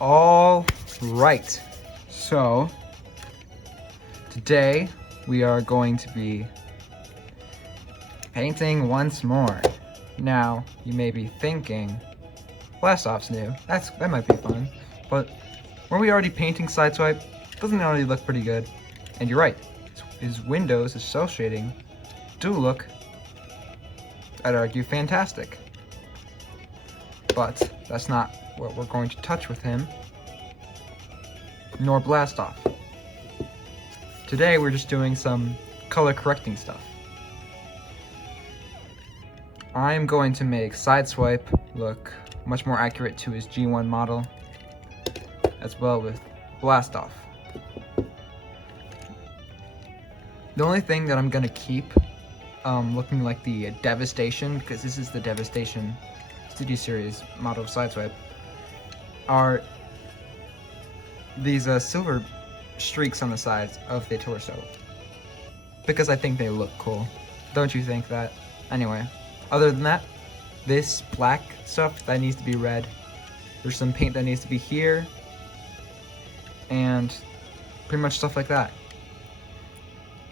All right, so today we are going to be painting once more. Now, you may be thinking, Blast Off's new, that might be fun, but weren't we already painting Sideswipe? Doesn't it already look pretty good? And you're right, his windows, his cell shading, do look, I'd argue, fantastic. But that's not what we're going to touch with him, nor Blast Off. Today we're just doing some color correcting stuff. I'm going to make Sideswipe look much more accurate to his G1 model, as well with Blast Off. The only thing that I'm gonna keep looking like the Devastation, because this is the Devastation Studio Series model of Sideswipe, are these silver streaks on the sides of the torso, because I think they look cool. Don't you think that? Anyway, other than that, this black stuff, that needs to be red. There's some paint that needs to be here, and pretty much stuff like that.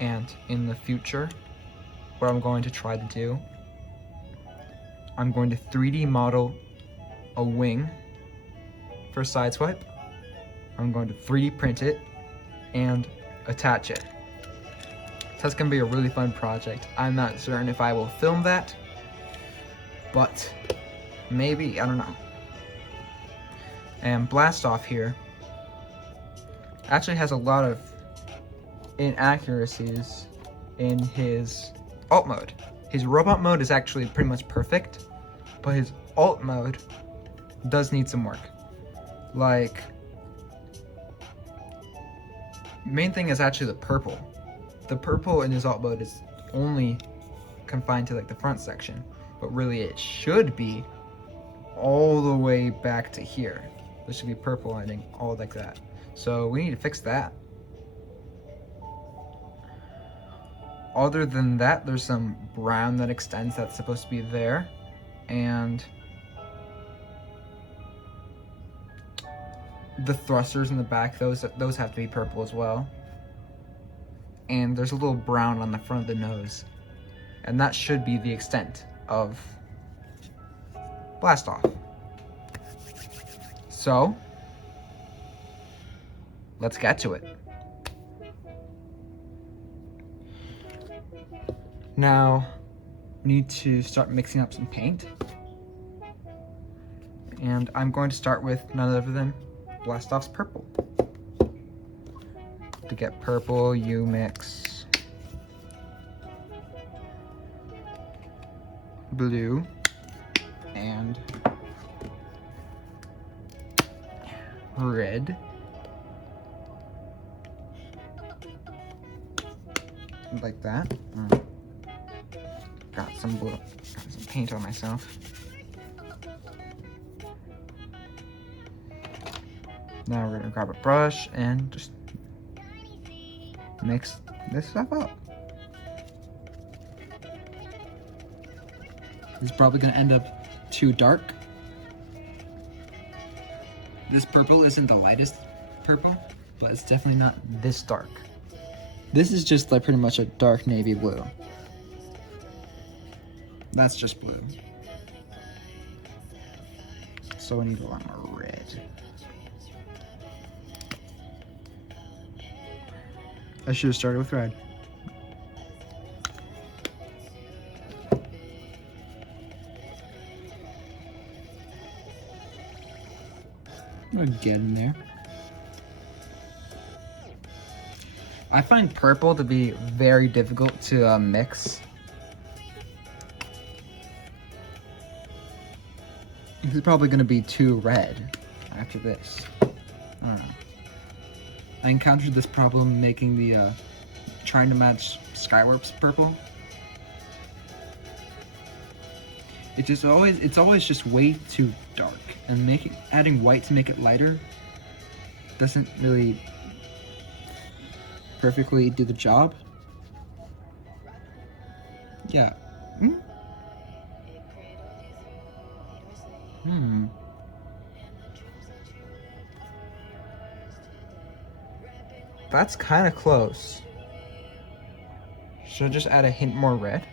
And in the future, what I'm going to try to do, I'm going to 3D model a wing for Sideswipe. I'm going to 3D print it and attach it. So that's gonna be a really fun project. I'm not certain if I will film that, but maybe, I don't know. And Blast Off here actually has a lot of inaccuracies in his alt mode. His robot mode is actually pretty much perfect, but his alt mode does need some work. Like, main thing is actually the purple. The purple in his alt mode is only confined to like the front section, but really it should be all the way back to here. There should be purple lining all like that. So we need to fix that. Other than that, there's some brown that extends that's supposed to be there, and the thrusters in the back, those have to be purple as well. And there's a little brown on the front of the nose, and that should be the extent of Blast Off. So let's get to it. Now we need to start mixing up some paint, and I'm going to start with none other than Blast Off's purple. To get purple, you mix blue and red, like that. Got some blue, got some paint on myself. Now we're gonna grab a brush and just mix this stuff up. This is probably gonna end up too dark. This purple isn't the lightest purple, but it's definitely not this dark. This is just like pretty much a dark navy blue. That's just blue. So we need a lot more red. I should have started with red. I'm gonna get in there. I find purple to be very difficult to mix. This is probably gonna be too red after this. I don't know. I encountered this problem making the trying to match Skywarp's purple. It's always just way too dark, and adding white to make it lighter doesn't really perfectly do the job. Yeah. That's kind of close. Should I just add a hint more red?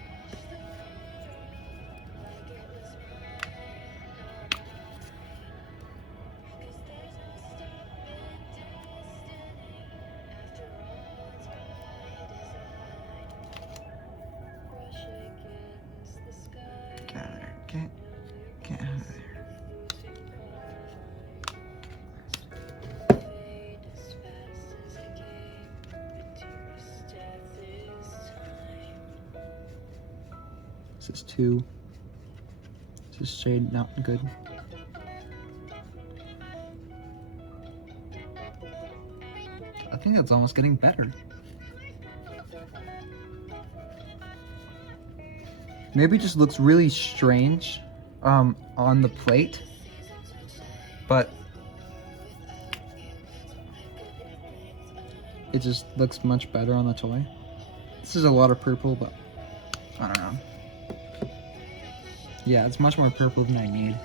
Get out of there. Get out of there. This is 2. This is shade not good. I think that's almost getting better. Maybe it just looks really strange on the plate, but it just looks much better on the toy. This is a lot of purple, but I don't know. Yeah, it's much more purple than I need.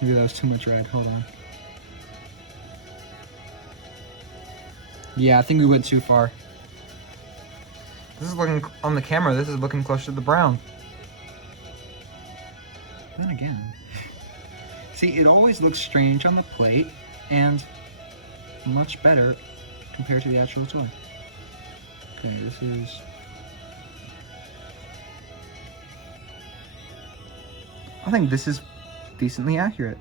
Maybe that was too much red. Hold on. Yeah, I think we went too far. This is looking, on the camera, this is looking closer to the brown. Then again. See, it always looks strange on the plate and much better compared to the actual toy. Okay, this is... I think this is decently accurate.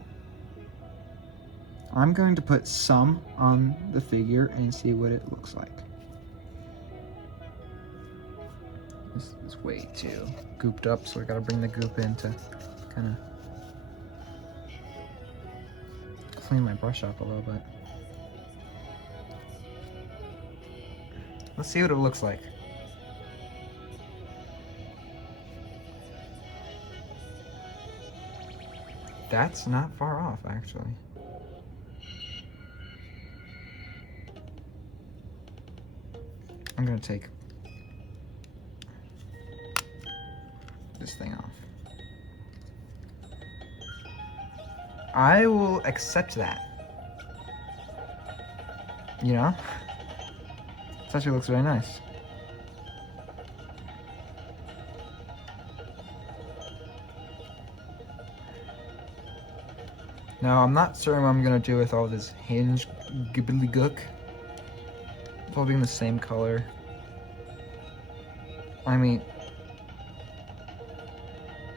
I'm going to put some on the figure and see what it looks like. This is way too gooped up, so I gotta bring the goop in to kind of clean my brush up a little bit. Let's see what it looks like. That's not far off, actually. I'm gonna take this thing off. I will accept that. You know? This actually looks very nice. Now, I'm not certain what I'm gonna do with all this hinge gook. Probably in the same color. I mean,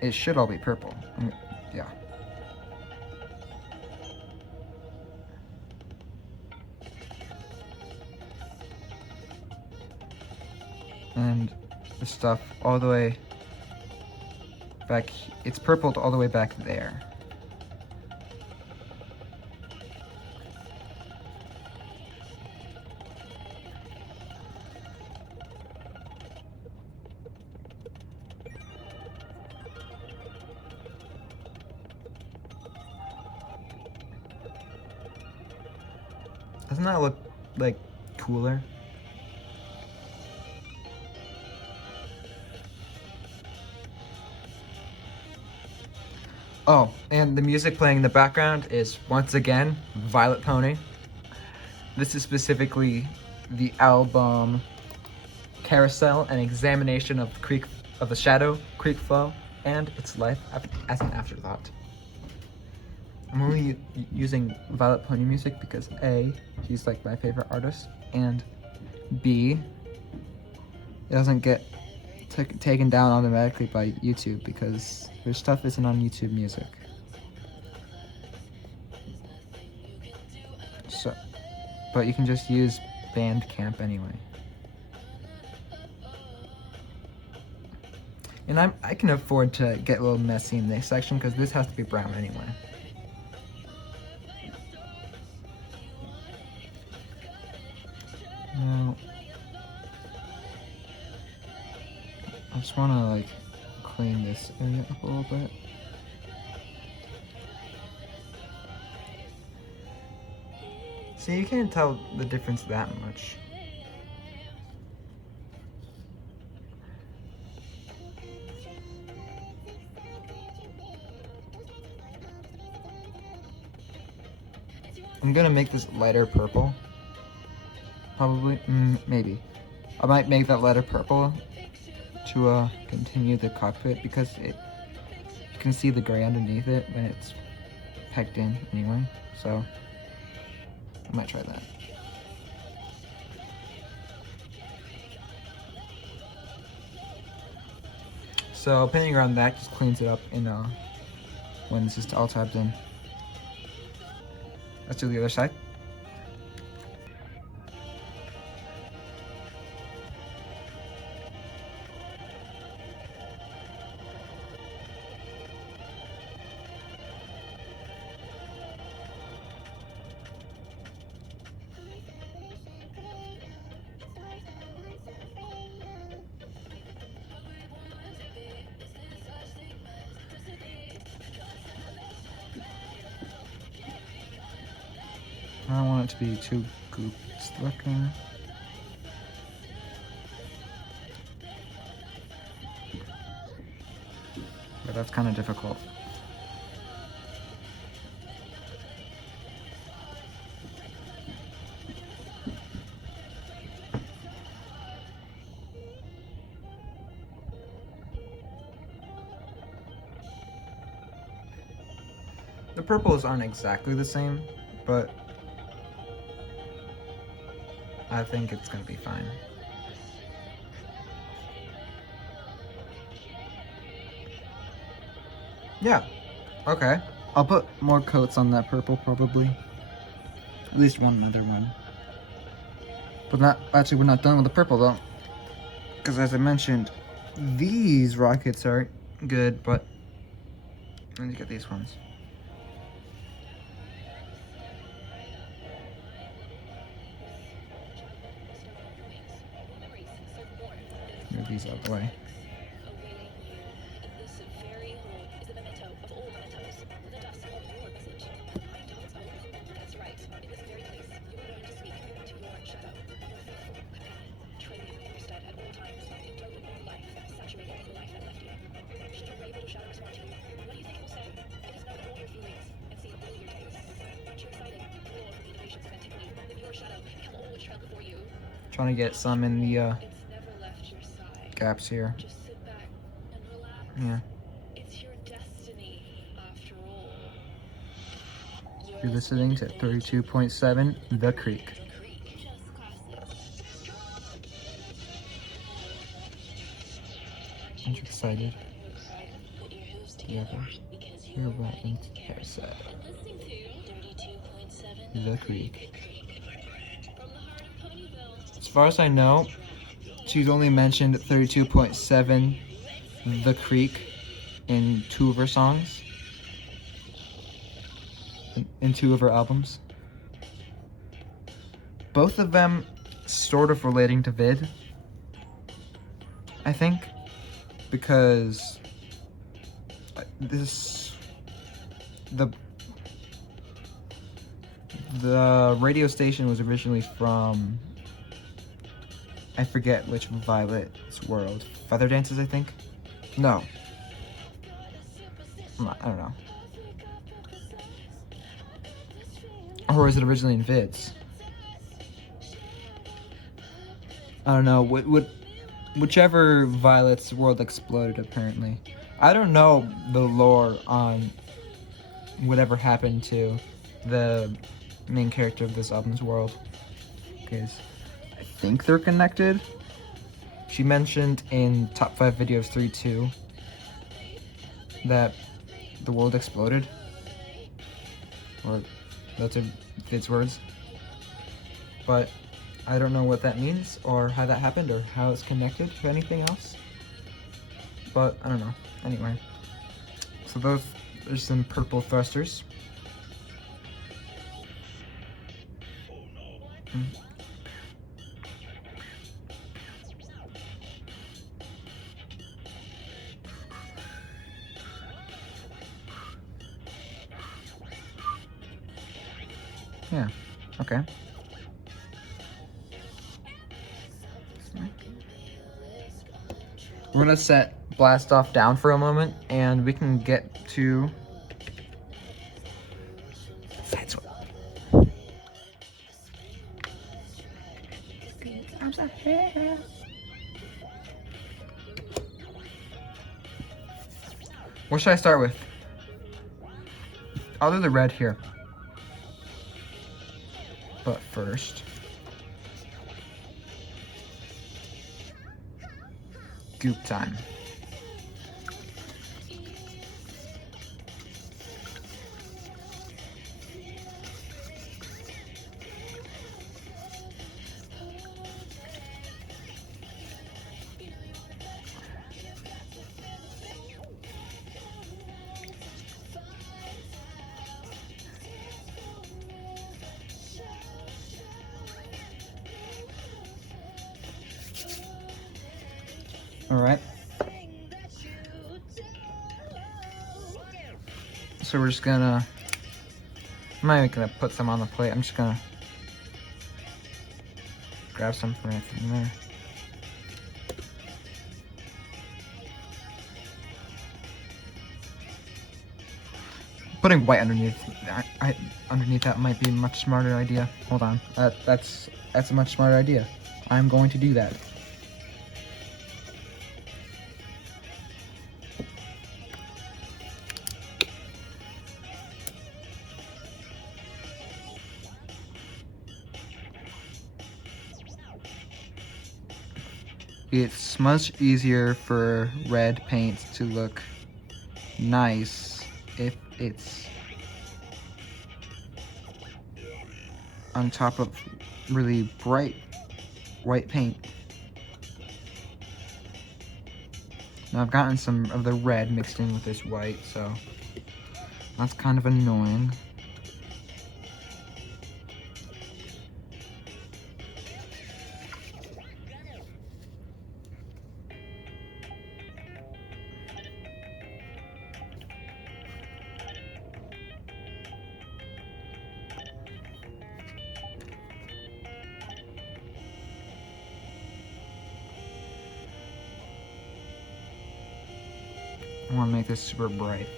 it should all be purple. I mean, yeah. And the stuff all the way back, it's purpled all the way back there. Doesn't that look like cooler? Oh, and the music playing in the background is once again Vylet Pony. This is specifically the album Carousel, an examination of the shadow, Creekflow, and its life as an afterthought. I'm only using Vylet Pony music because A, he's like my favorite artist, and B, it doesn't get taken down automatically by YouTube because their stuff isn't on YouTube Music. So, but you can just use Bandcamp anyway. And I can afford to get a little messy in this section because this has to be brown anyway. Now, I just want to like clean this area up a little bit. See, you can't tell the difference that much. I'm gonna make this lighter purple. Probably, maybe. I might make that lighter purple to continue the cockpit because you can see the gray underneath it when it's pegged in anyway. So I might try that. So painting around that just cleans it up in when this is all tabbed in. Let's do the other side. I don't want it to be too gooped looking. But that's kind of difficult. The purples aren't exactly the same, but I think it's gonna be fine. Yeah, okay. I'll put more coats on that purple probably. At least one other one. But we're not done with the purple though. Because as I mentioned, these rockets are good, but let me get these ones. Move these out of the way. Trying to get some in the gaps here. Yeah. You're listening to 32.7 The Creek. I'm excited. Together, we're welcome to Carousel. The Creek. As far as I know, she's only mentioned 32.7 The Creek in 2 of her songs. In 2 of her albums. Both of them sort of relating to vid, I think, because the radio station was originally from, I forget which Vylet's world. Feather Dances, I think? No. I don't know. Or was it originally in vids? I don't know. Whichever Vylet's world exploded, apparently. I don't know the lore on whatever happened to the main character of this album's world, because I think they're connected. She mentioned in Top 5 Videos 3.2 that the world exploded, or those are Vid's words, but I don't know what that means or how that happened or how it's connected to anything else, but I don't know. Anyway, so there's some purple thrusters. Yeah, okay. We're gonna set Blast Off down for a moment and we can get to Sideswipe. the hell? What should I start with? I'll do the red here. But first, goop time. All right. So we're just gonna, I'm not even gonna put some on the plate. I'm just gonna grab some from right from there. Putting white underneath, underneath that might be a much smarter idea. Hold on, that's a much smarter idea. I'm going to do that. It's much easier for red paint to look nice if it's on top of really bright white paint. Now I've gotten some of the red mixed in with this white, so that's kind of annoying. I want to make this super bright.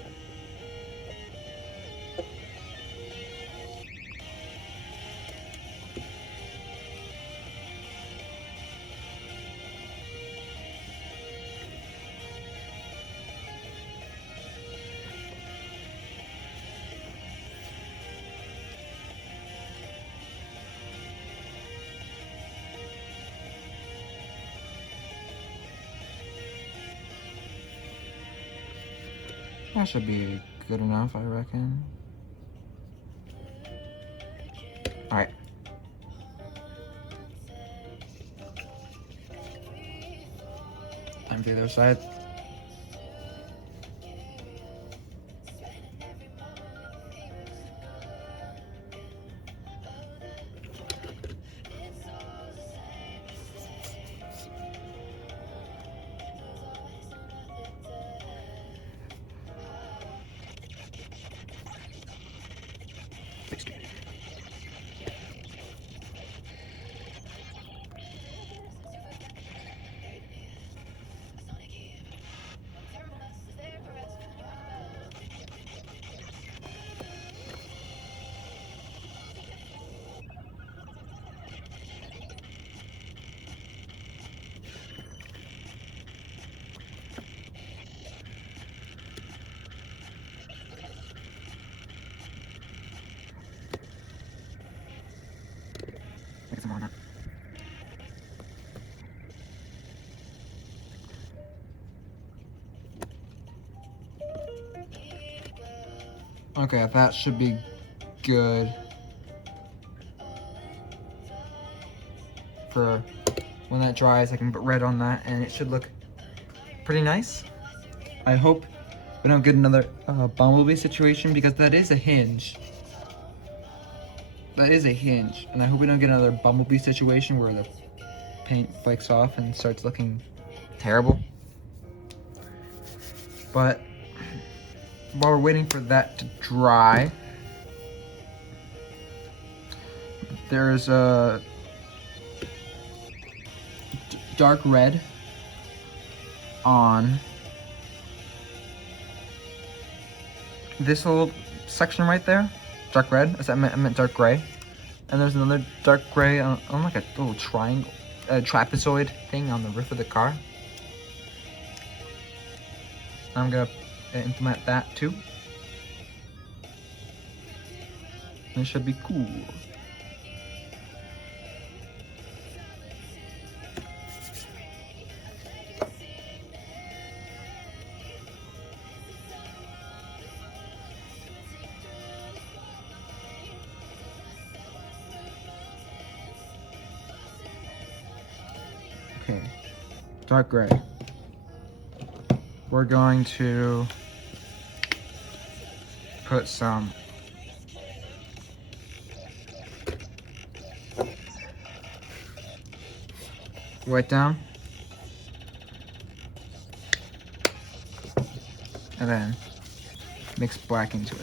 That should be good enough, I reckon. Alright. Time for the other side. Make some more on that. Okay, that should be good for when that dries. I can put red on that and it should look pretty nice. I hope we don't get another bumblebee situation, because that is a hinge. That is a hinge, and I hope we don't get another bumblebee situation where the paint flakes off and starts looking terrible. But while we're waiting for that to dry, there's a dark red on this little section right there. Dark red, I meant dark gray. And there's another dark gray on like a little triangle. trapezoid thing on the roof of the car. I'm gonna implement that too. It should be cool. Okay, dark gray. We're going to put some white down, and then mix black into it.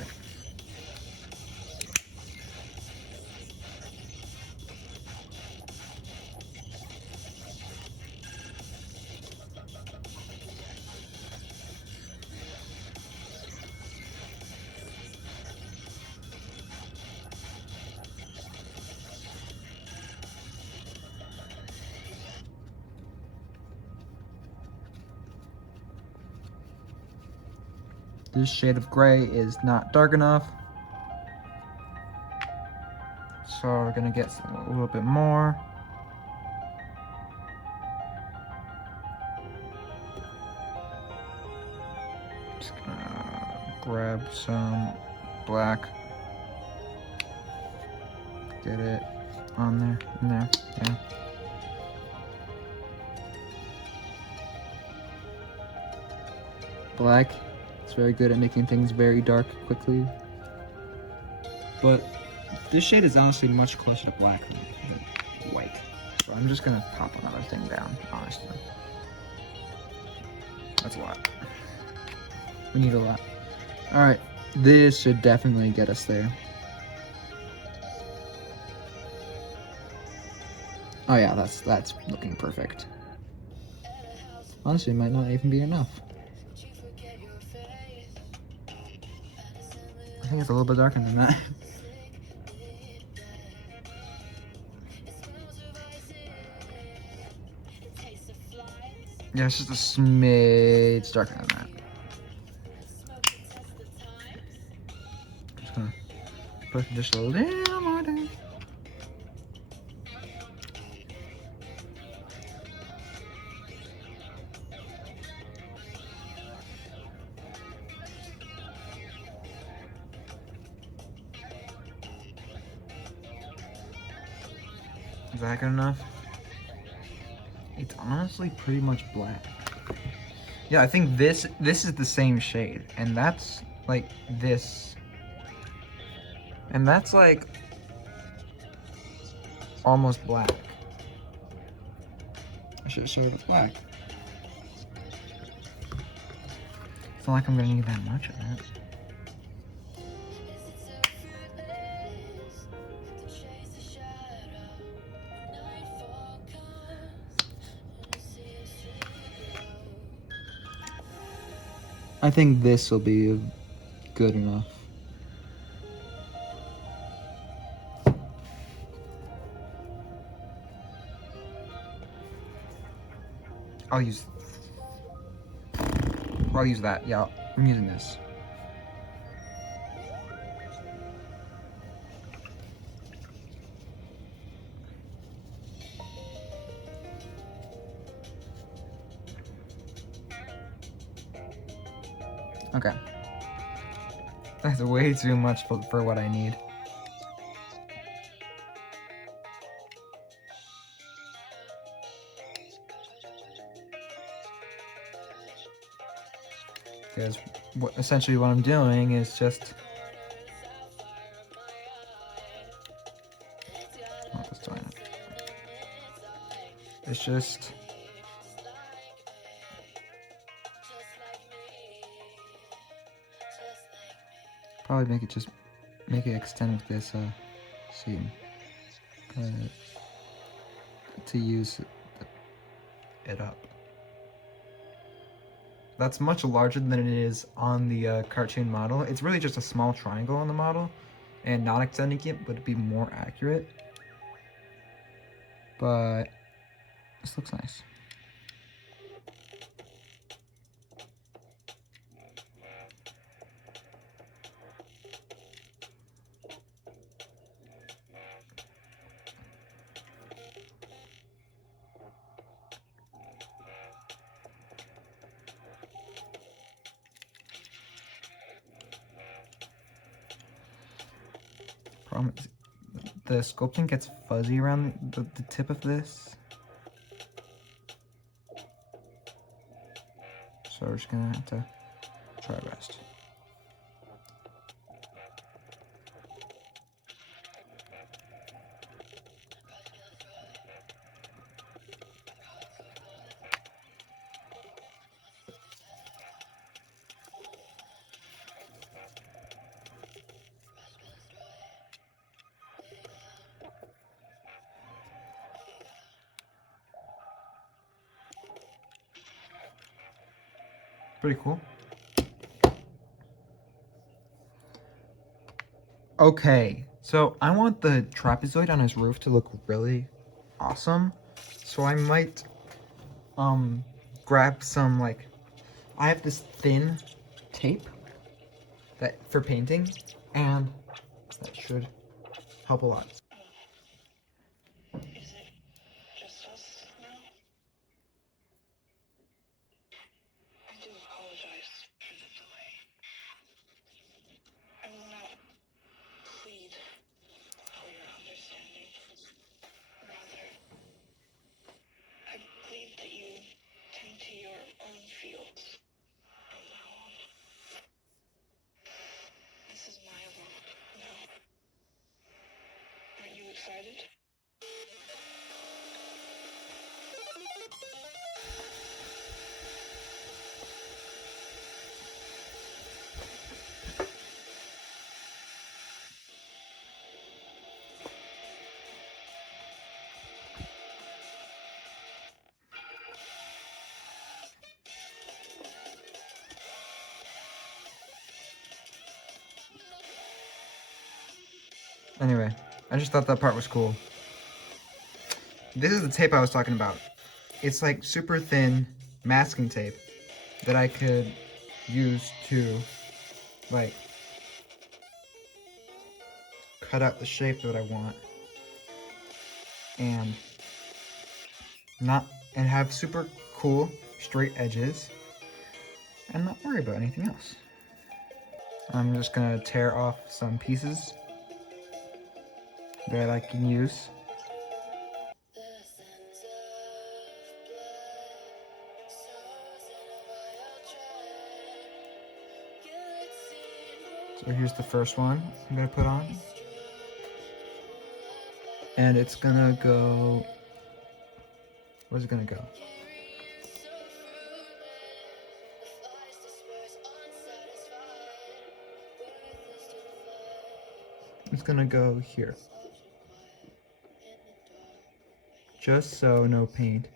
This shade of gray is not dark enough, so we're gonna get a little bit more. Just gonna grab some black, get it on there, in there, yeah. Black. It's very good at making things very dark quickly. But this shade is honestly much closer to black than white. So I'm just gonna pop another thing down, honestly. That's a lot. We need a lot. Alright, this should definitely get us there. Oh yeah, that's looking perfect. Honestly, it might not even be enough. I think it's a little bit darker than that. Yeah, it's just a smidge darker than that. Just gonna put just a little more down. Is that good enough? It's honestly pretty much black. Yeah, I think this is the same shade, and that's like this, and that's like almost black. I should have showed it black. It's not like I'm gonna need that much of that. I think this will be good enough. I'll use that. Yeah, I'm using this. Okay. That's way too much for what I need. Because essentially what I'm doing is just... It's just... Probably make it extend with this seam. To use it up. That's much larger than it is on the cartoon model. It's really just a small triangle on the model, and not extending it would be more accurate. But This looks nice. Problem is, the sculpting gets fuzzy around the tip of this. So we're just gonna have to try our best. Pretty cool. Okay, so I want the trapezoid on his roof to look really awesome. So I might grab some, like, I have this thin tape that for painting, and that should help a lot. Is it just us now? I do apologize for the delay. I will not plead for your understanding. Rather, I plead that you tend to your own fields from now on. This is my world now. Aren't you excited? Anyway, I just thought that part was cool. This is the tape I was talking about. It's like super thin masking tape that I could use to, like, cut out the shape that I want and have super cool straight edges and not worry about anything else. I'm just gonna tear off some pieces that I can use. So here's the first one I'm gonna put on. And it's gonna go, where's it gonna go? It's gonna go here. Just so no paint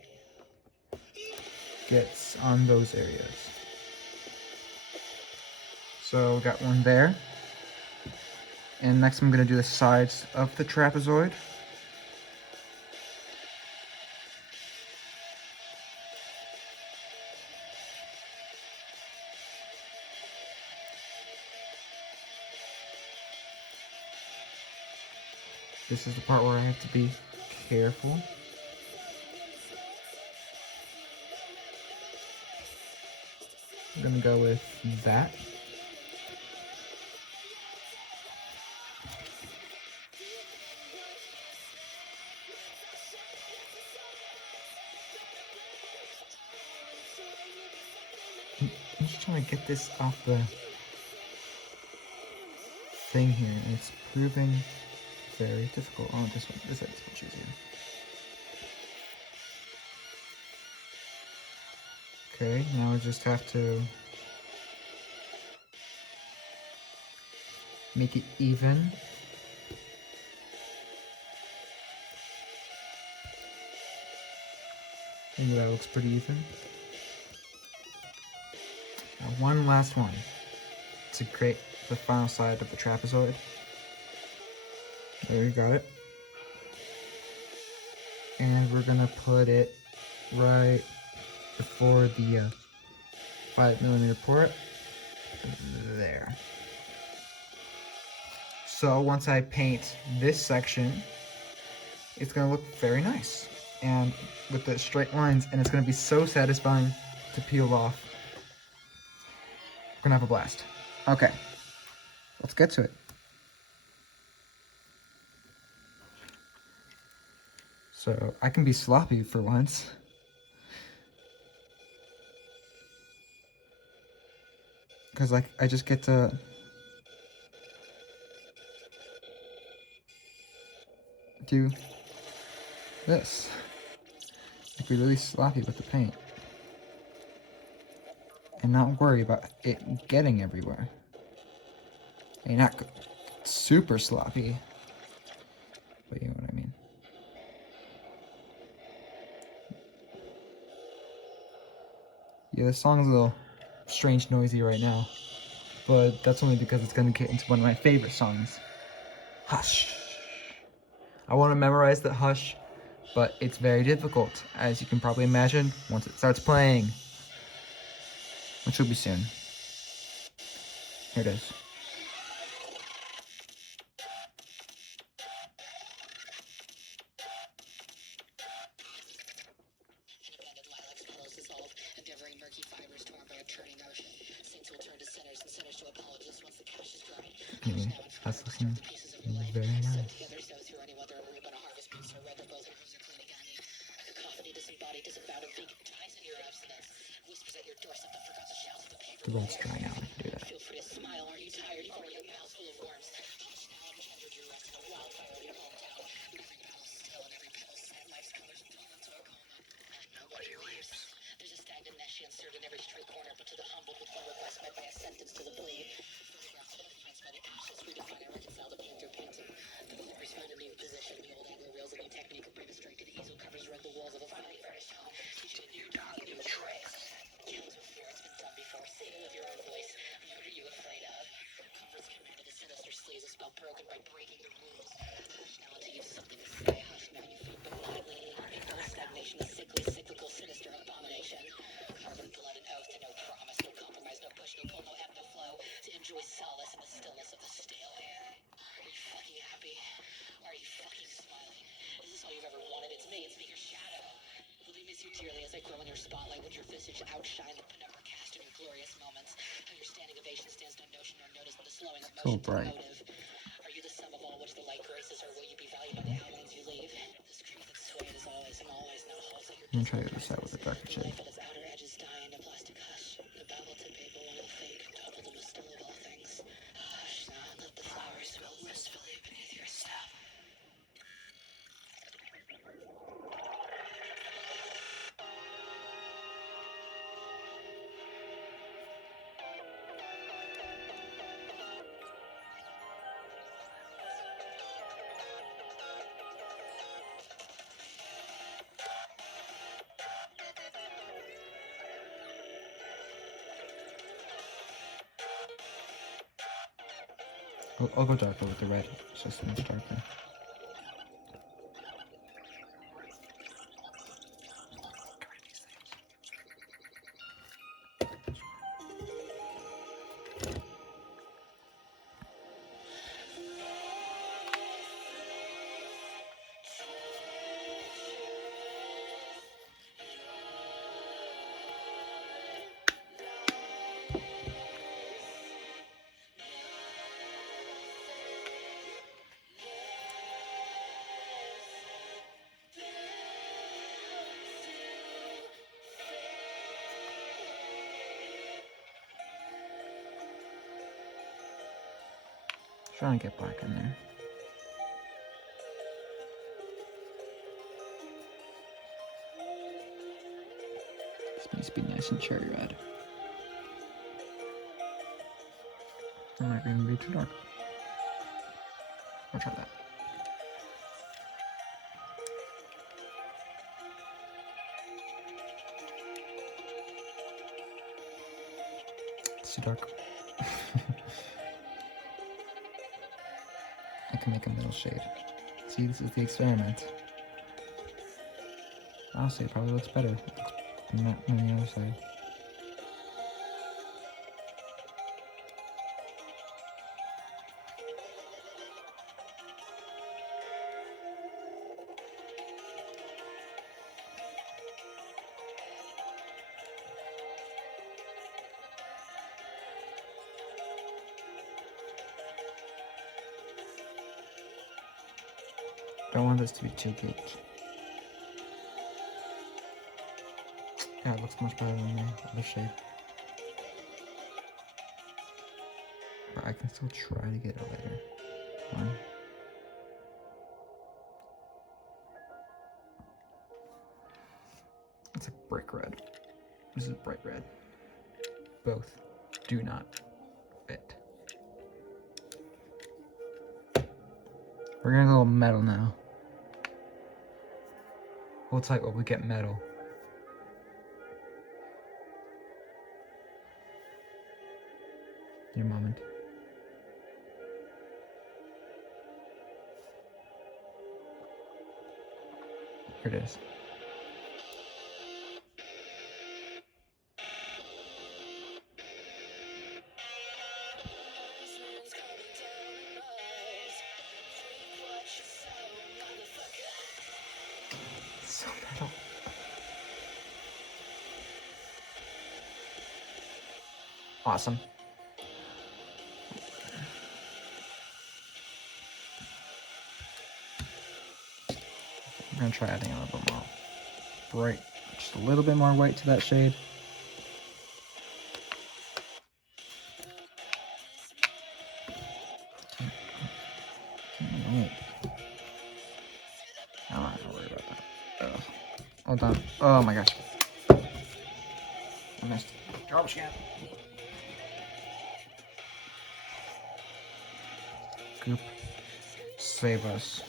gets on those areas. So we got one there. And next I'm gonna do the sides of the trapezoid. This is the part where I have to be careful. I'm gonna go with that. I'm just trying to get this off the thing here, and it's proving very difficult. Oh, this side's much easier. Okay, now we just have to make it even. I think that looks pretty even. Now one last one to create the final side of the trapezoid. There we got it. And we're gonna put it right before the 5mm port. There. So once I paint this section, it's gonna look very nice. And with the straight lines, and it's gonna be so satisfying to peel off. We're gonna have a blast. Okay, let's get to it. So I can be sloppy for once. Because like I just get to do this. Like be really sloppy with the paint. And not worry about it getting everywhere. And not super sloppy. But you know what I mean. Yeah, this song's a little strange noisy right now. But that's only because it's gonna get into one of my favorite songs. Hush. I want to memorize the Hush, but it's very difficult, as you can probably imagine, once it starts playing. Which will be soon. Here it is. Okay, let's listen. Very nice. The road's dry now, I can do that. So bright. I'm gonna try the other side with a darker shade. I'll go darker with the red. It's just so much darker. Trying to get black in there. This needs to be nice and cherry red. Or might even be too dark. I'll try that. It's too dark. I can make a middle shade. See, this is the experiment. Honestly, it probably looks better than that on the other side. Don't want this to be too caked. Yeah, it looks much better than the other shade. But I can still try to get it later. One. It's like brick red. This is bright red. Both do not fit. We're gonna go metal now. Hold tight while we get metal. Your moment. Here it is. So metal. Awesome. I'm gonna try adding a little bit more bright, just a little bit more white to that shade. Wait. I'm not gonna worry about that. Ugh. Hold on. Oh my gosh. I missed. Garbage can. Goop. Save us.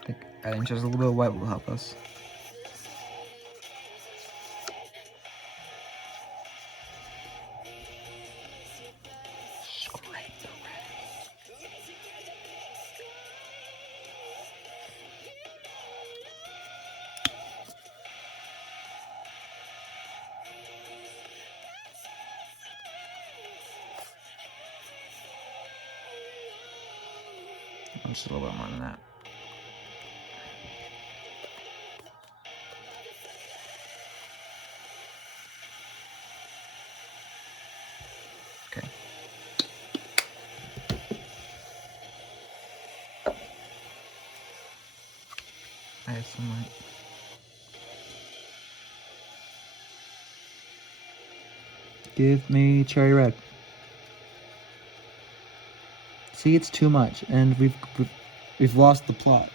I think adding just a little bit of white will help us. Just a little bit more than that. Okay. I have some light. Give me cherry red. See, it's too much, and we've lost the plot.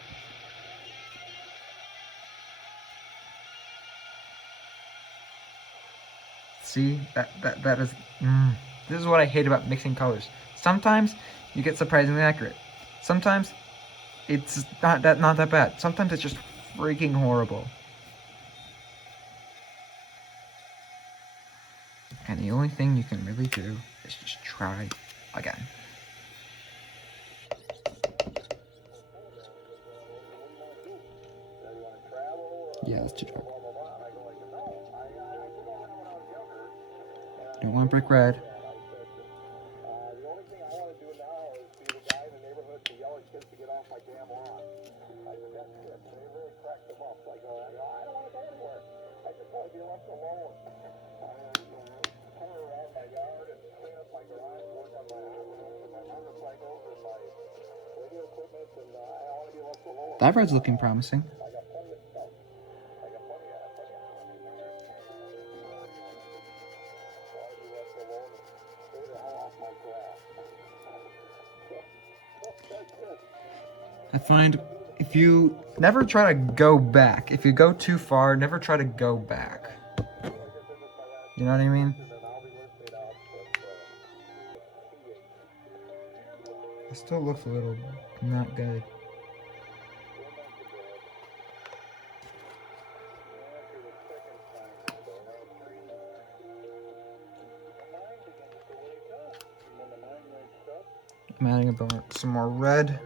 See, that is. This is what I hate about mixing colors. Sometimes you get surprisingly accurate. Sometimes it's not that bad. Sometimes it's just freaking horrible. And the only thing you can really do is just try again. Yeah, that's too dark. Don't want brick red. That red's looking promising. I find if you never try to go back, if you go too far, never try to go back. You know what I mean? It still looks a little not good. I'm adding some more red.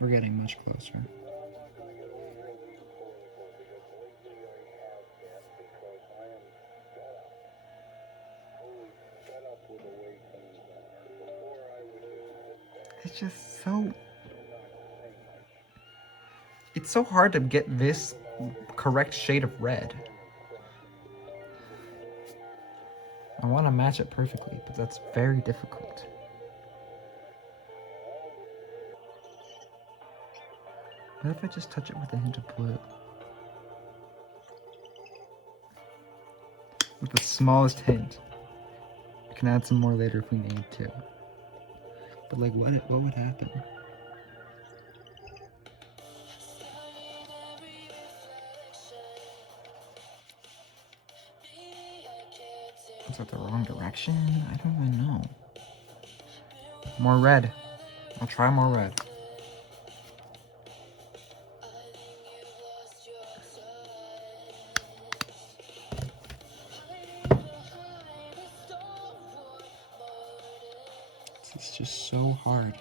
We're getting much closer. It's just so... It's so hard to get this correct shade of red. I want to match it perfectly, but that's very difficult. What if I just touch it with a hint of blue? With the smallest hint. We can add some more later if we need to. But like, what would happen? Is that the wrong direction? I don't even know. More red. I'll try more red. It's just so hard.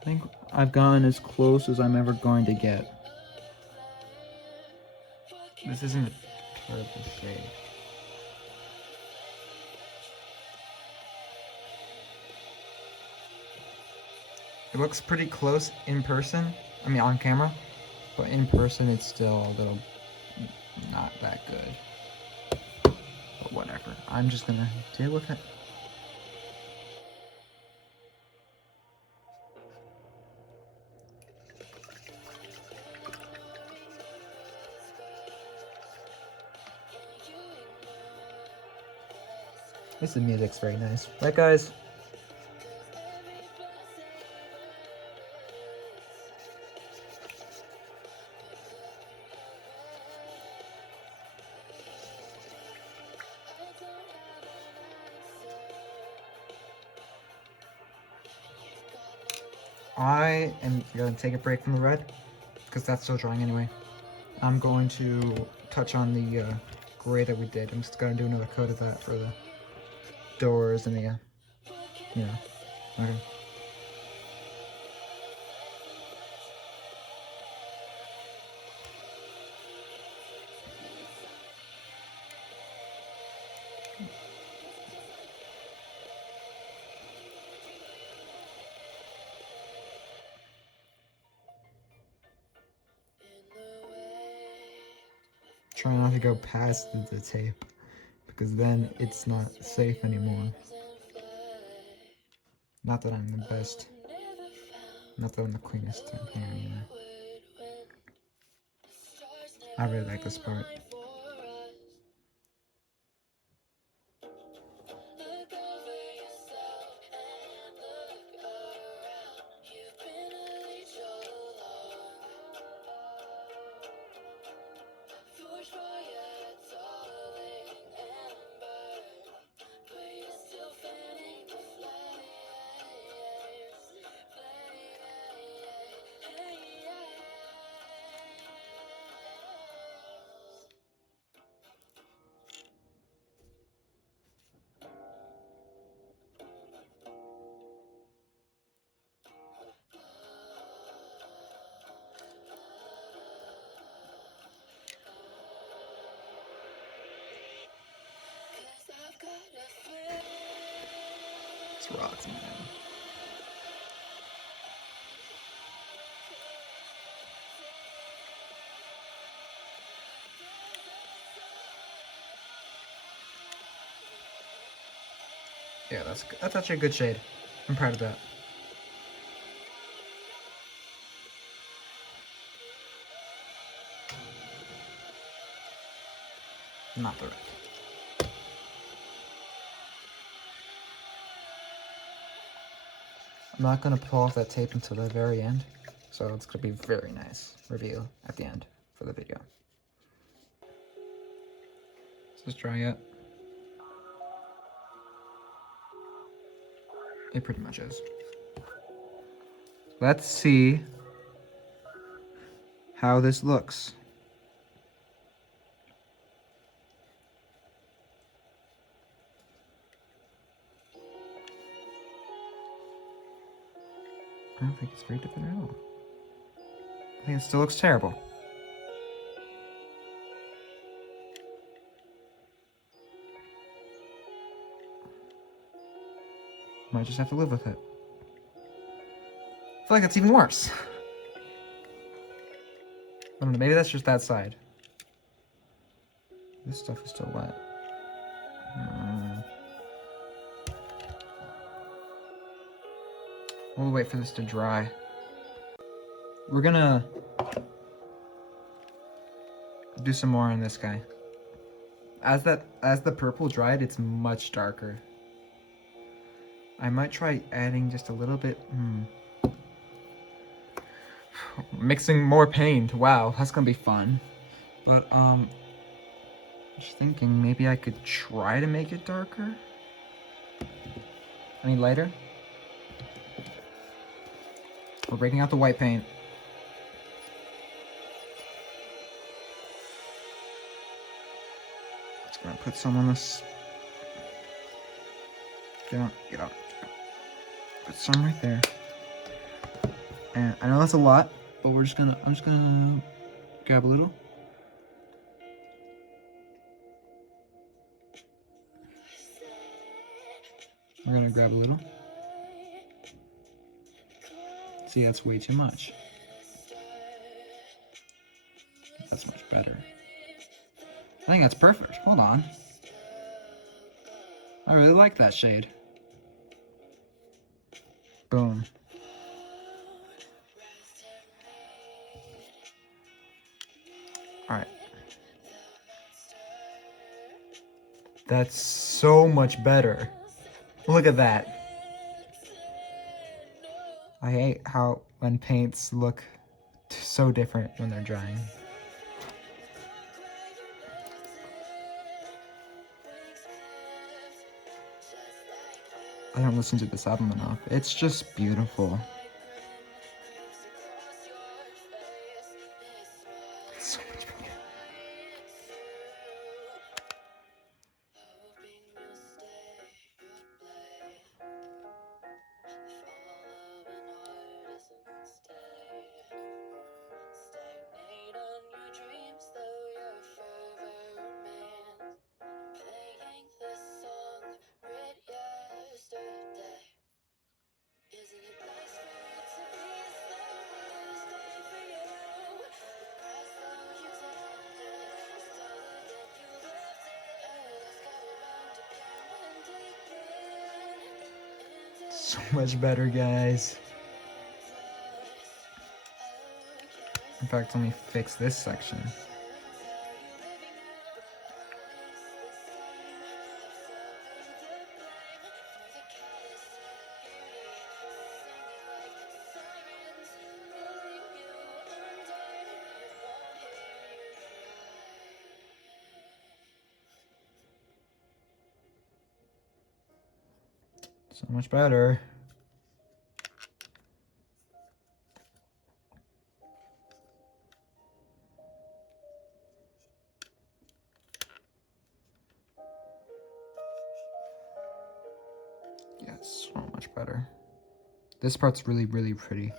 I think I've gotten as close as I'm ever going to get. This isn't a terrible shade. It looks pretty close in person, I mean on camera, but in person it's still a little not that good. But whatever, I'm just gonna deal with it. This music's very nice. Right, guys? I am gonna take a break from the red, because that's still drying anyway. I'm going to touch on the gray that we did. I'm just gonna do another coat of that for the doors and the, okay. Try not to go past the tape, because then it's not safe anymore. Not that I'm the best. Not that I'm the cleanest in here either. I really like this part. This rocks, man. Yeah, that's actually a good shade. I'm proud of that. Not the red. I'm not gonna pull off that tape until the very end, so it's gonna be a very nice reveal at the end for the video. Is this dry yet? It pretty much is. Let's see how this looks. I don't think it's very different at all. I think it still looks terrible. Might just have to live with it. I feel like it's even worse. I don't know, maybe that's just that side. This stuff is still wet. We'll wait for this to dry. We're gonna do some more on this guy. As the purple dried, it's much darker. I might try adding just a little bit. Mixing more paint. Wow, that's gonna be fun. But just thinking maybe I could try to make it darker. I mean lighter. We're breaking out the white paint. Just gonna put some on this. Get out. Put some right there. And I know that's a lot, but I'm just gonna grab a little. We're gonna grab a little. See, that's way too much. That's much better. I think that's perfect. Hold on. I really like that shade. Boom. Alright. That's so much better. Look at that. I hate how when paints look so different when they're drying. I don't listen to this album enough. It's just beautiful. It's so much better. So much better, guys. In fact, let me fix this section. So much better. Yes, so much better. This part's really, really pretty.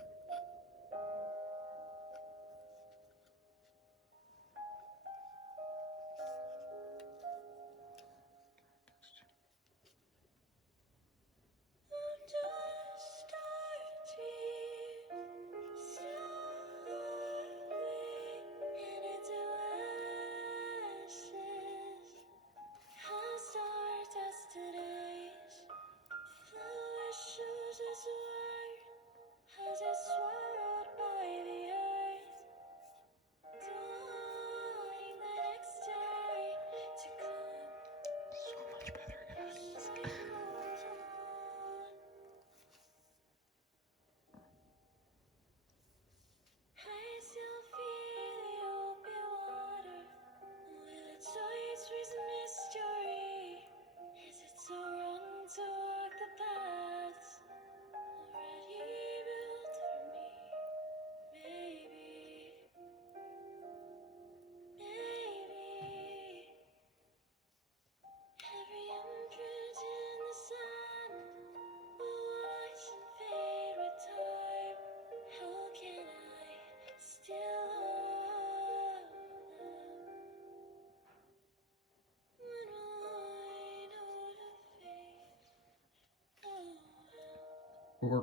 We're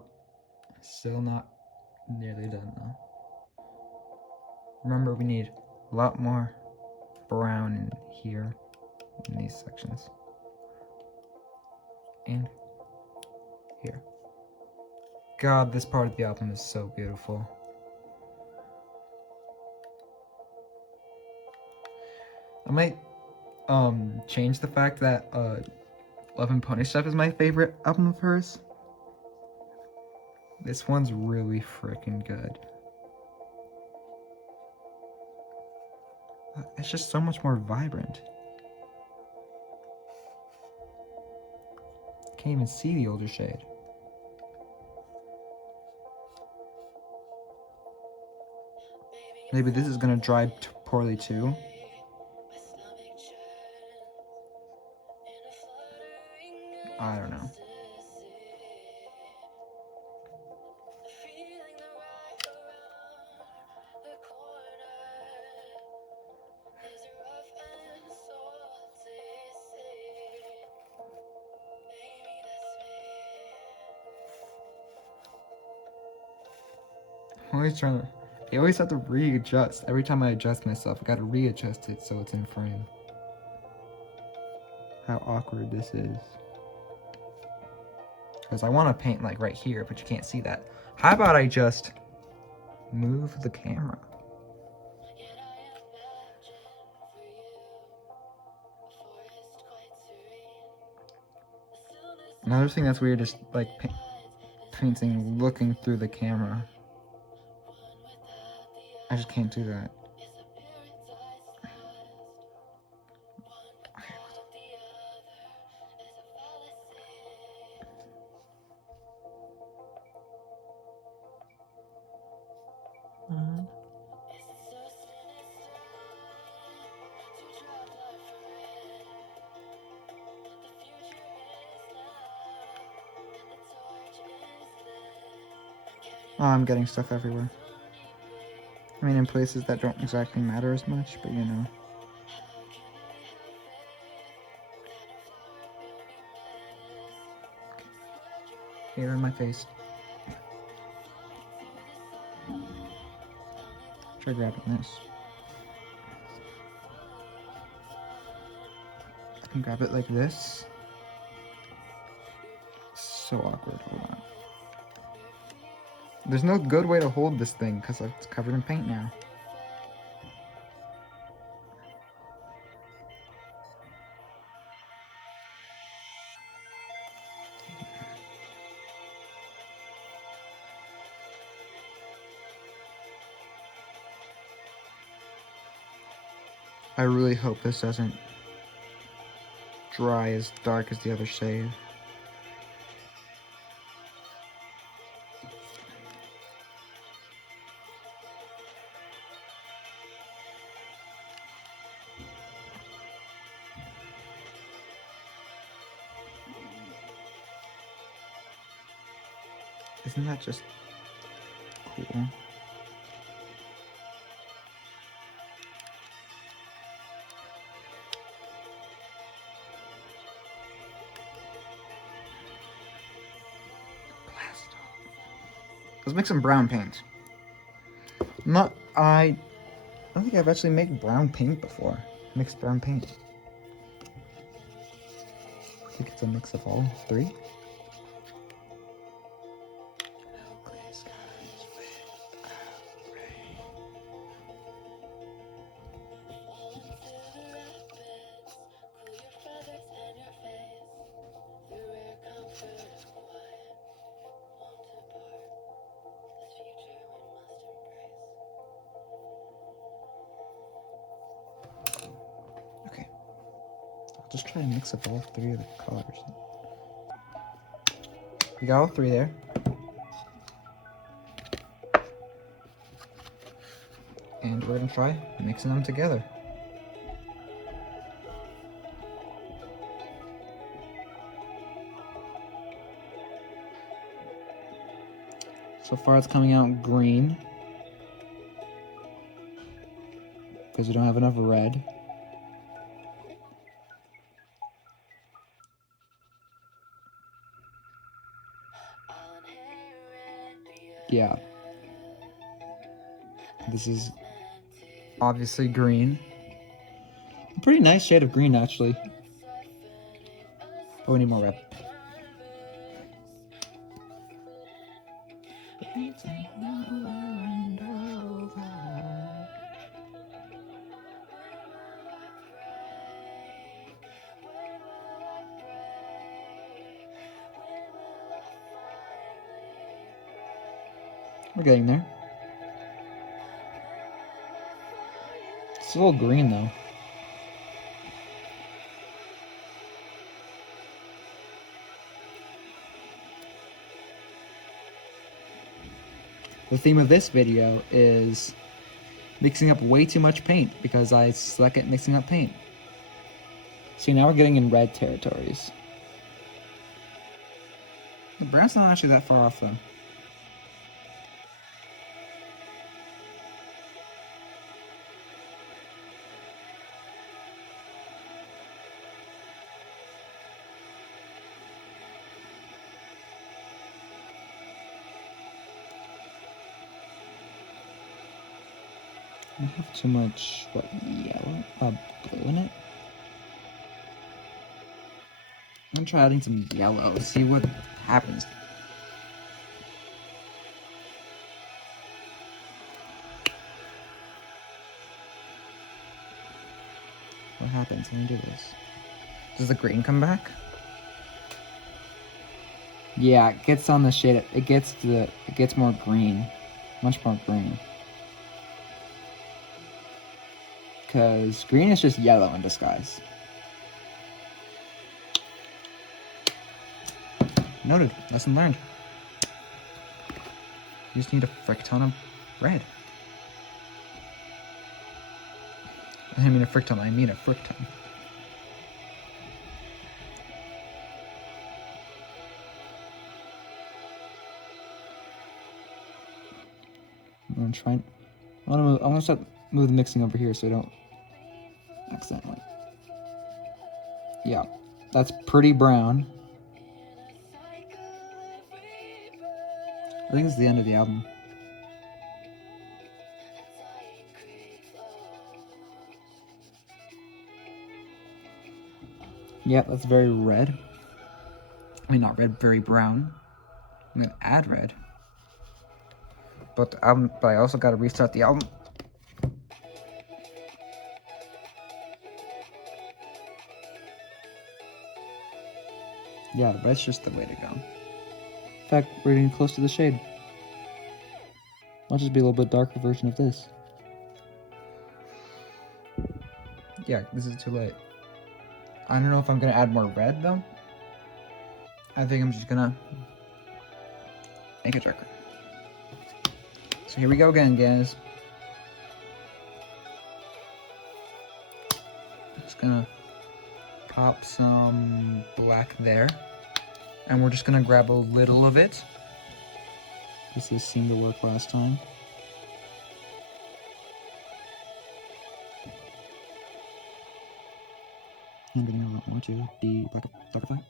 still not nearly done though. Remember, we need a lot more brown in here, in these sections. And here. God, this part of the album is so beautiful. I might change the fact that Love and Pony Stuff is my favorite album of hers. This one's really freaking good. It's just so much more vibrant. Can't even see the older shade. Maybe this is gonna dry poorly too. I don't know. I'm always trying to. I always have to readjust. Every time I adjust myself, I gotta readjust it so it's in frame. How awkward this is. Because I want to paint like right here, but you can't see that. How about I just move the camera? Another thing that's weird is like painting looking through the camera. I just can't do that. Oh, I'm getting stuff everywhere. I mean, in places that don't exactly matter as much, but you know. Here in my face. Try grabbing this. I can grab it like this. So awkward. Hold on. There's no good way to hold this thing because it's covered in paint now. I really hope this doesn't dry as dark as the other shade. Isn't that just cool? Let's make some brown paint. I don't think I've actually made brown paint before. Mixed brown paint. I think it's a mix of all three. Okay. I'll just try a mix of all three of the colors. We got all three there. And we're gonna try mixing them together. So far it's coming out green. Because we don't have enough red. Yeah. This is obviously green. A pretty nice shade of green, actually. But we need more red. We're getting there. It's a little green, though. The theme of this video is mixing up way too much paint because I suck at mixing up paint. See, now we're getting in red territories. The brown's not actually that far off, though. I have too much, yellow? Blue in it? I'm gonna try adding some yellow, see what happens. What happens when I do this? Does the green come back? Yeah, it gets on the shade. It gets more green, much more green. Because green is just yellow in disguise. Noted. Lesson learned. You just need a frick ton of red. I mean a frick ton. I mean a frick ton. I'm gonna try. I'm gonna start move the mixing over here so I don't accidentally. Yeah, that's pretty brown. I think it's the end of the album. Yeah, that's very red. I mean, not red, very brown. I'm gonna add red. But I also gotta restart the album. Yeah, red's just the way to go. In fact, we're getting close to the shade. I'll just be a little bit darker version of this. Yeah, this is too late. I don't know if I'm gonna add more red though. I think I'm just gonna make it darker. So here we go again, guys. Just gonna pop some black there. And we're just gonna grab a little of it. This seemed to work last time. I'm gonna want more to the blackify.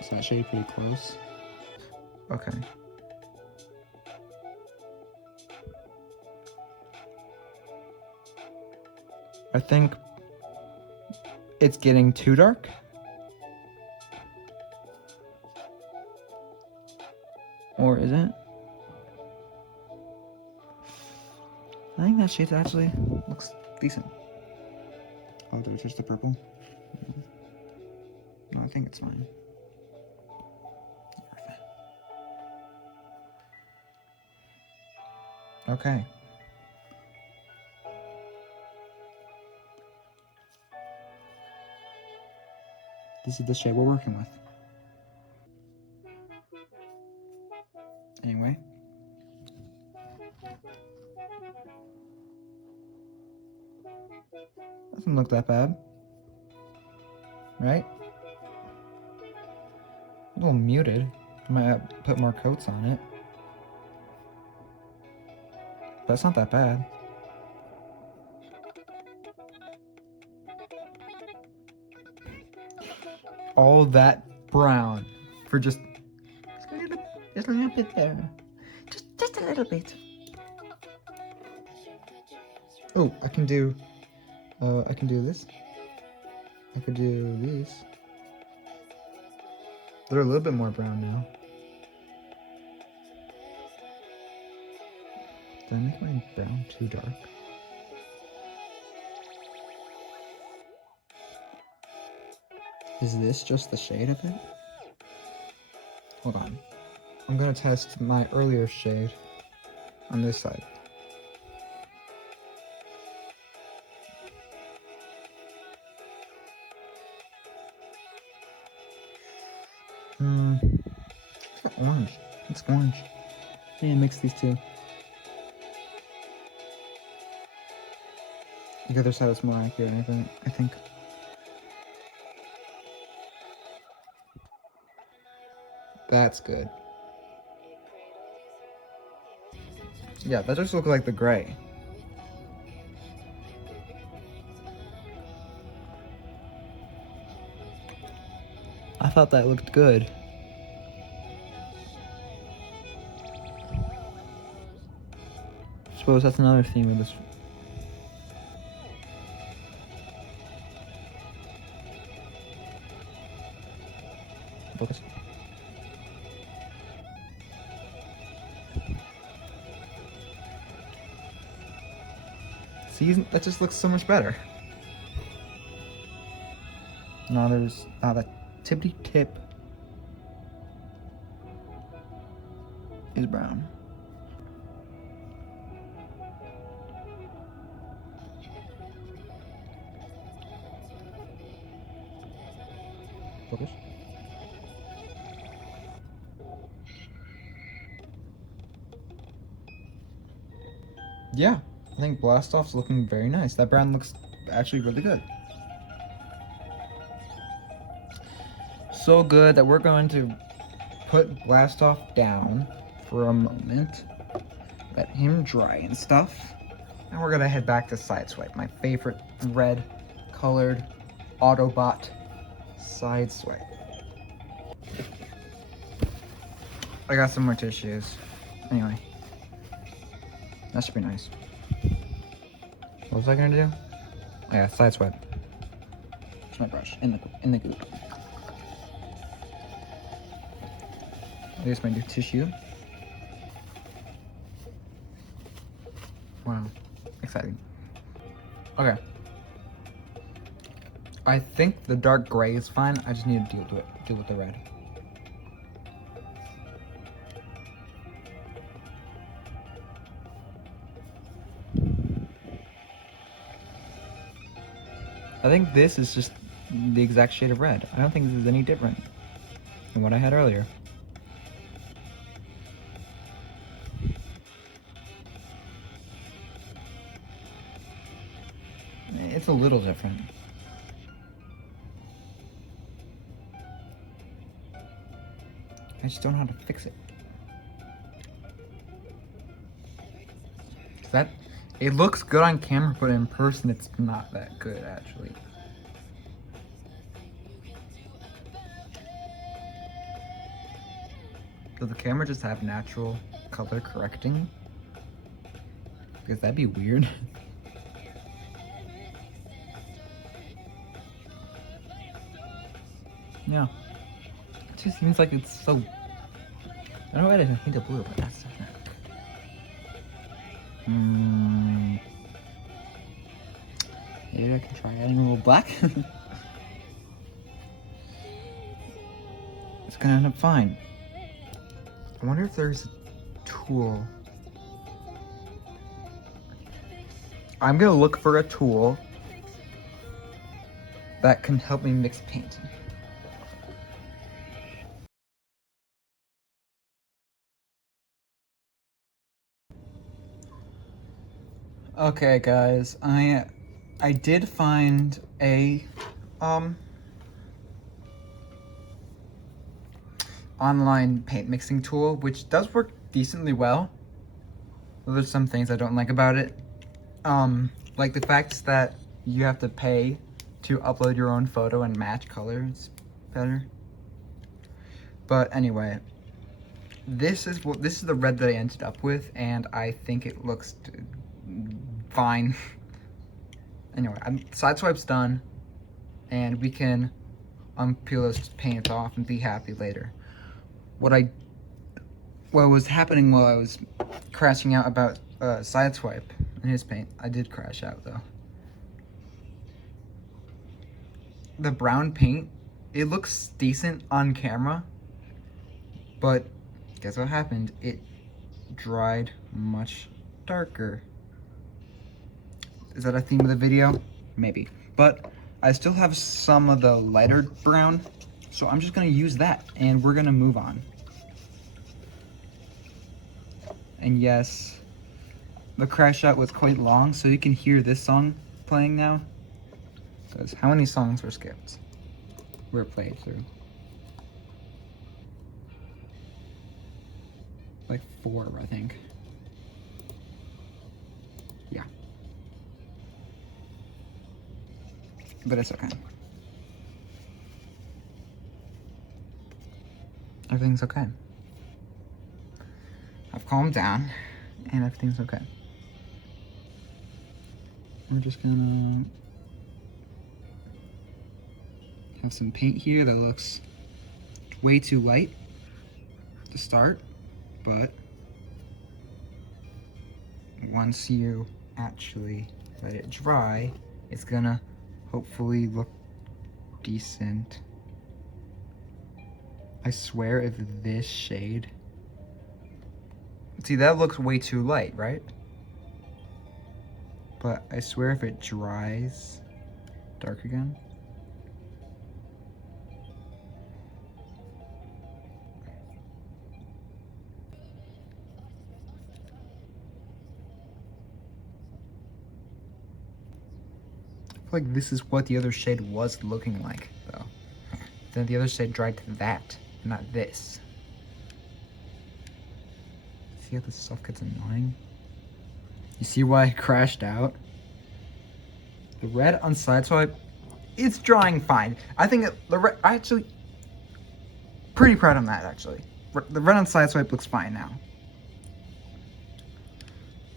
Is that shade pretty close? Okay. I think it's getting too dark. Or is it? I think that shade actually looks decent. Oh, did I touch the purple? No, I think it's fine. Okay. This is the shade we're working with. Anyway. Doesn't look that bad. Right? A little muted. I might put more coats on it. But it's not that bad. all that brown for just a little bit there. Just a little bit. Oh, I can do this. I could do these. They're a little bit more brown now. Did I make my brown too dark? Is this just the shade of it? Hold on. I'm gonna test my earlier shade on this side. It's orange. It's orange. Yeah, mix these two. The other side is more accurate, I think. That's good. Yeah, that just looks like the gray. I thought that looked good. I suppose that's another theme of this. Focus. See, that just looks so much better. Now there's that tippity tip is brown. Focus. Yeah, I think Blastoff's looking very nice. That brown looks actually really good. So good that we're going to put Blastoff down for a moment. Let him dry and stuff. And we're gonna head back to Sideswipe, my favorite red colored Autobot Sideswipe. I got some more tissues. Anyway, that should be nice. What was I gonna do? Oh yeah, Sideswipe. It's my brush in the goop. Here's my new tissue. Wow, exciting. Okay. I think the dark gray is fine. I just need to deal with the red. I think this is just the exact shade of red. I don't think this is any different than what I had earlier. It's a little different. I just don't know how to fix it. It looks good on camera, but in person it's not that good actually. Does the camera just have natural color correcting? Because that'd be weird. Yeah. It just seems like it's so... I don't know why I didn't hint of blue, but that's different. Maybe I can try adding a little black. It's gonna end up fine. I wonder if there's a tool. I'm gonna look for a tool that can help me mix paint. Okay guys, I did find a online paint mixing tool, which does work decently well. There's some things I don't like about it. Like the fact that you have to pay to upload your own photo and match colors. better. But anyway, this is the red that I ended up with, and I think it looks fine. Anyway, side swipe's done, and we can unpeel this paint off and be happy later. What was happening while I was crashing out about side swipe and his paint, I did crash out though. The brown paint, it looks decent on camera, but guess what happened? It dried much darker. Is that a theme of the video? Maybe. But I still have some of the lighter brown, so I'm just gonna use that and we're gonna move on. And yes, the crash out was quite long, so you can hear this song playing now. Because how many songs were skipped? Were played through? Like 4, I think. Yeah. But it's okay. Everything's okay. I've calmed down and everything's okay. We're just gonna have some paint here that looks way too light to start, but once you actually let it dry, it's gonna hopefully look decent. I swear if this shade, see that looks way too light, right? But I swear if it dries dark again, I feel like this is what the other shade was looking like, though. Then the other shade dried to that, not this. See how this stuff gets annoying? You see why I crashed out? The red on side swipe, it's drying fine. I think the red, I actually, pretty proud of that actually. The red on side swipe looks fine now.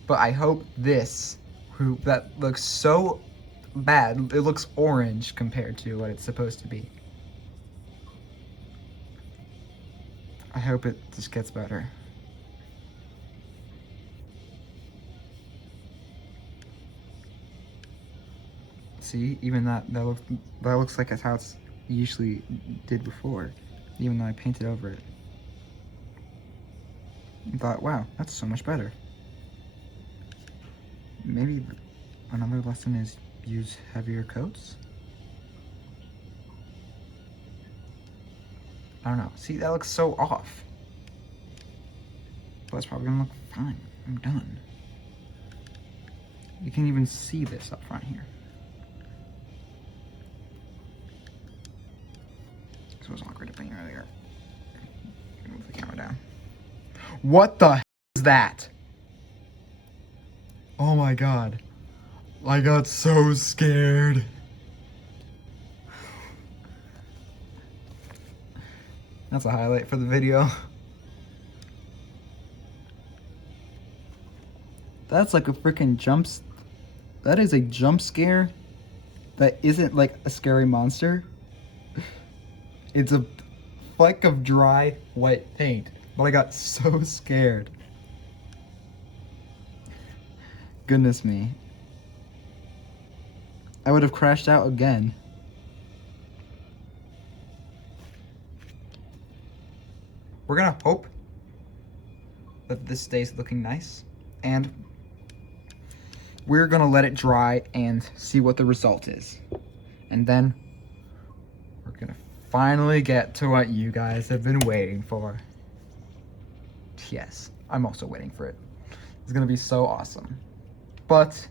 But I hope this, that looks so bad, it looks orange compared to what it's supposed to be. I hope it just gets better. See, even that looks like it's how it's usually did before, even though I painted over it. I thought, wow, that's so much better. Maybe another lesson is use heavier coats? I don't know. See, that looks so off. But it's probably gonna look fine. I'm done. You can even see this up front here. This was awkward to paint earlier. Move the camera down. What the hell is that? Oh my god. I got so scared. That's a highlight for the video. That's like a freaking that is a jump scare that isn't like a scary monster. It's a fleck of dry white paint, but I got so scared. Goodness me. I would have crashed out again. We're gonna hope that this stays looking nice, and we're gonna let it dry and see what the result is. And then we're gonna finally get to what you guys have been waiting for. Yes, I'm also waiting for it. It's gonna be so awesome. But,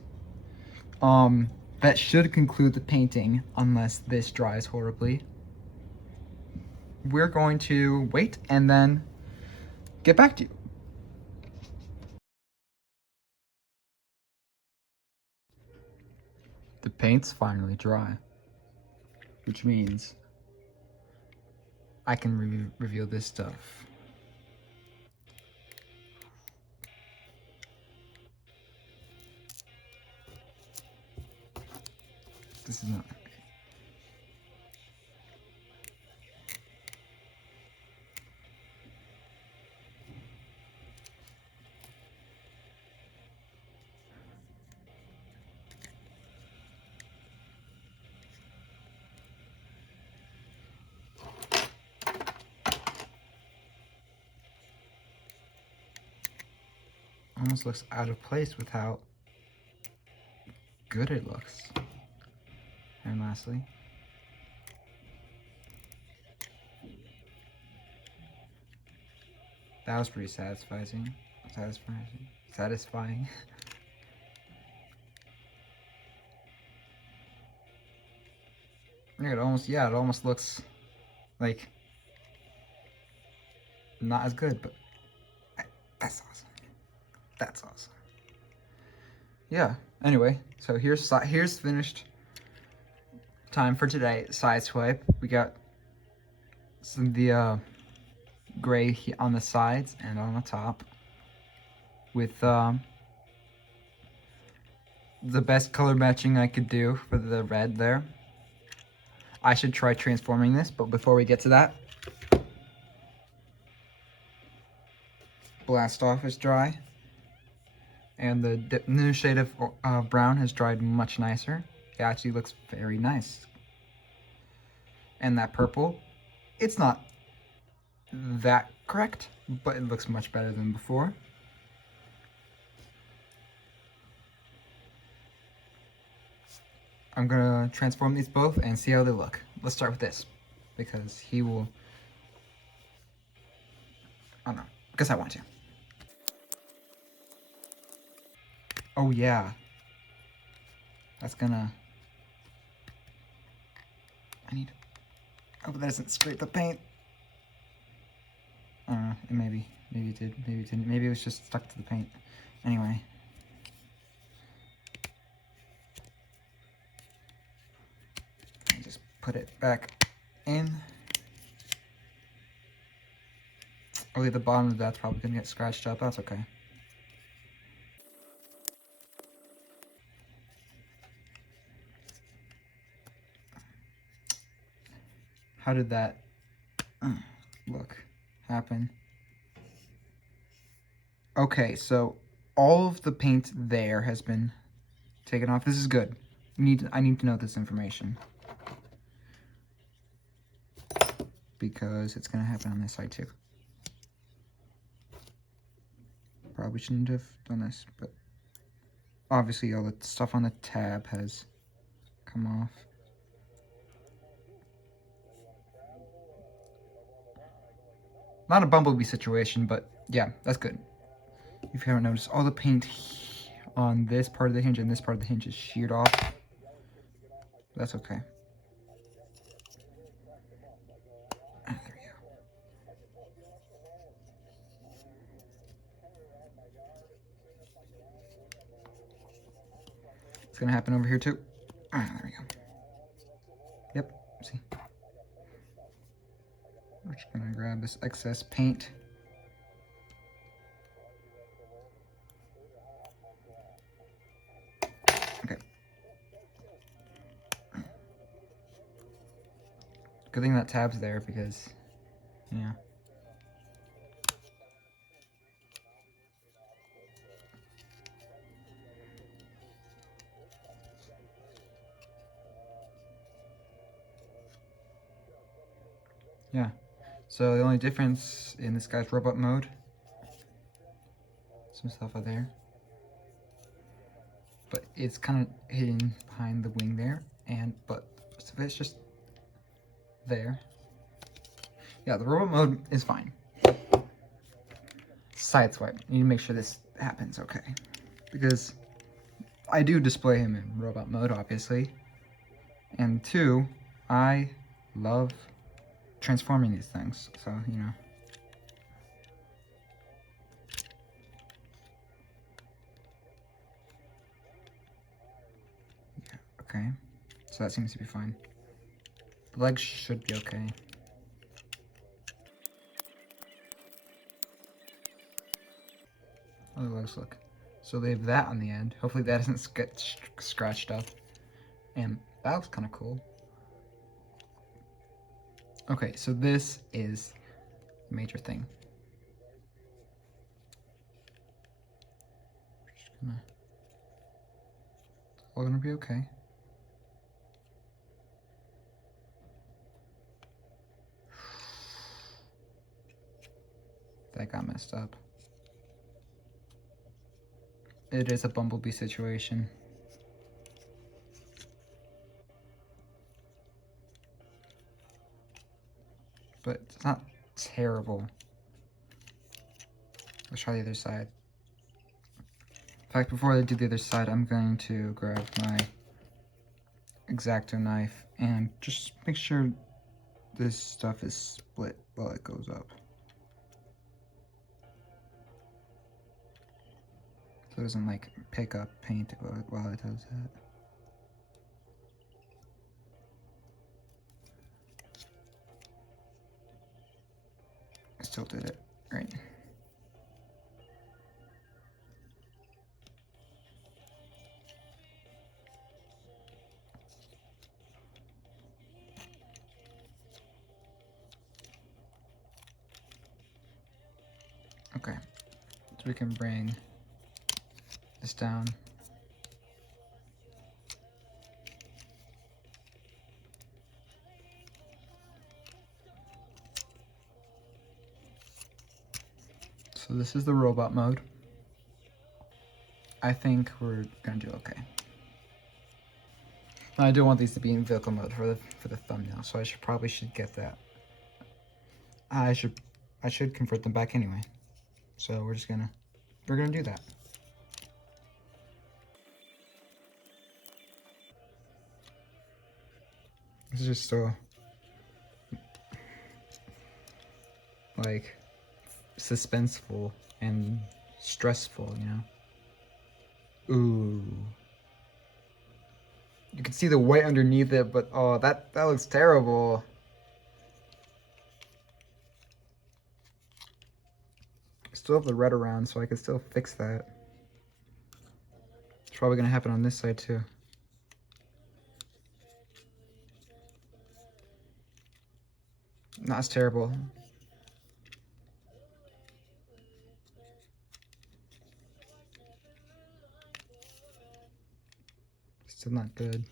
that should conclude the painting, unless this dries horribly. We're going to wait and then get back to you. The paint's finally dry, which means I can reveal this stuff. This is not. Almost looks out of place with how good it looks. And lastly, that was pretty satisfying. Satisfying. Yeah, it almost looks like not as good, but that's awesome. That's awesome. Yeah. Anyway, so here's finished. Time for today. Sideswipe. We got some of the gray on the sides and on the top, with the best color matching I could do for the red there. I should try transforming this, but before we get to that, Blast Off is dry, and the new shade of brown has dried much nicer. It actually looks very nice. And that purple, it's not that correct, but it looks much better than before. I'm gonna transform these both and see how they look. Let's start with this, because he will, I don't know, because I want to. Oh yeah, that's gonna, I hope that doesn't scrape the paint. I don't know, maybe it did, maybe it didn't, maybe it was just stuck to the paint. Anyway. Just put it back in. Oh, the bottom of that's probably gonna get scratched up, that's okay. How did that happen? Okay, so all of the paint there has been taken off. This is good. I need to know this information, because it's gonna happen on this side too. Probably shouldn't have done this, but obviously all the stuff on the tab has come off. Not a Bumblebee situation, but yeah, that's good. If you haven't noticed, all the paint on this part of the hinge and this part of the hinge is sheared off. That's okay. There we go. It's gonna happen over here too. There we go. Yep, see. We're just gonna grab this excess paint. Okay. Good thing that tab's there, because, yeah. Yeah. So the only difference in this guy's robot mode, some stuff out there, but it's kind of hidden behind the wing there, but most of it's just there. Yeah, the robot mode is fine. Sideswipe. You need to make sure this happens okay, because I do display him in robot mode, obviously, and two, I love transforming these things, so, you know. Yeah, okay. So that seems to be fine. The legs should be okay. Otherwise, look. So they have that on the end. Hopefully that doesn't get scratched up. And that looks kind of cool. Okay, so this is the major thing. All gonna be okay. That got messed up. It is a bumblebee situation. But it's not terrible. Let's try the other side. In fact, before I do the other side, I'm going to grab my X-Acto knife and just make sure this stuff is split while it goes up. So it doesn't like pick up paint while it does that. I still did it, right? Okay, so we can bring this down. So this is the robot mode. I think we're gonna do okay. I do want these to be in vehicle mode for the thumbnail, so I probably should get that. I should convert them back anyway. So we're gonna do that. This is just so like suspenseful and stressful, you know. Ooh. You can see the white underneath it, but oh, that looks terrible. I still have the red around, so I can still fix that. It's probably gonna happen on this side too. Not as terrible. Still not good.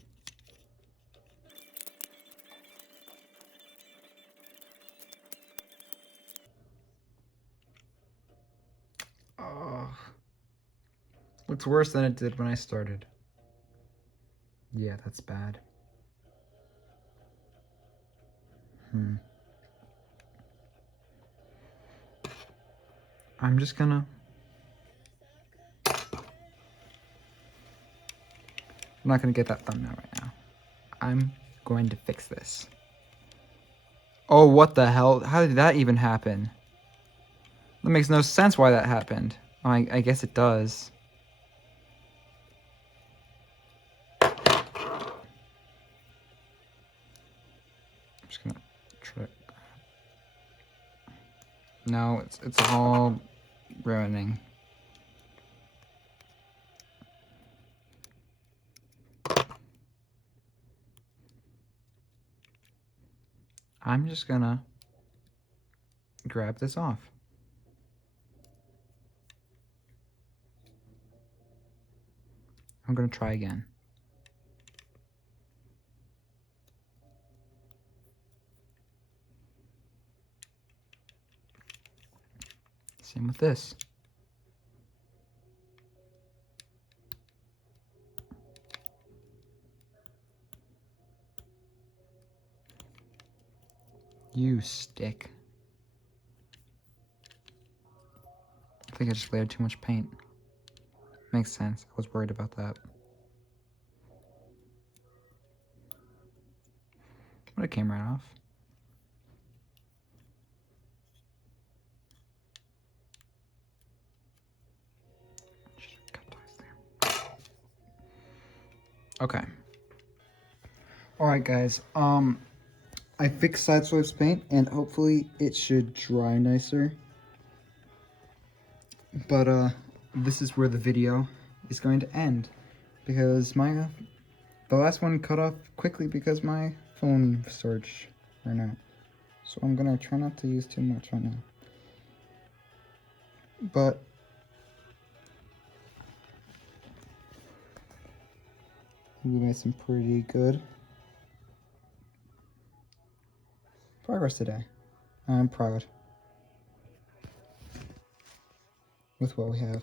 Oh. Looks worse than it did when I started. Yeah, that's bad. I'm just gonna... I'm not gonna get that thumbnail right now. I'm going to fix this. Oh, what the hell? How did that even happen? That makes no sense why that happened. Oh, I guess it does. I'm just gonna try. No, it's all ruining. I'm just gonna grab this off. I'm gonna try again. Same with this. You stick. I think I just layered too much paint. Makes sense. I was worried about that. But it came right off. Okay. Alright guys, I fixed Sideswipe's paint and hopefully it should dry nicer. But this is where the video is going to end, because the last one cut off quickly because my phone storage ran out. So I'm gonna try not to use too much right now. But we made some pretty good progress today. I'm proud with what we have.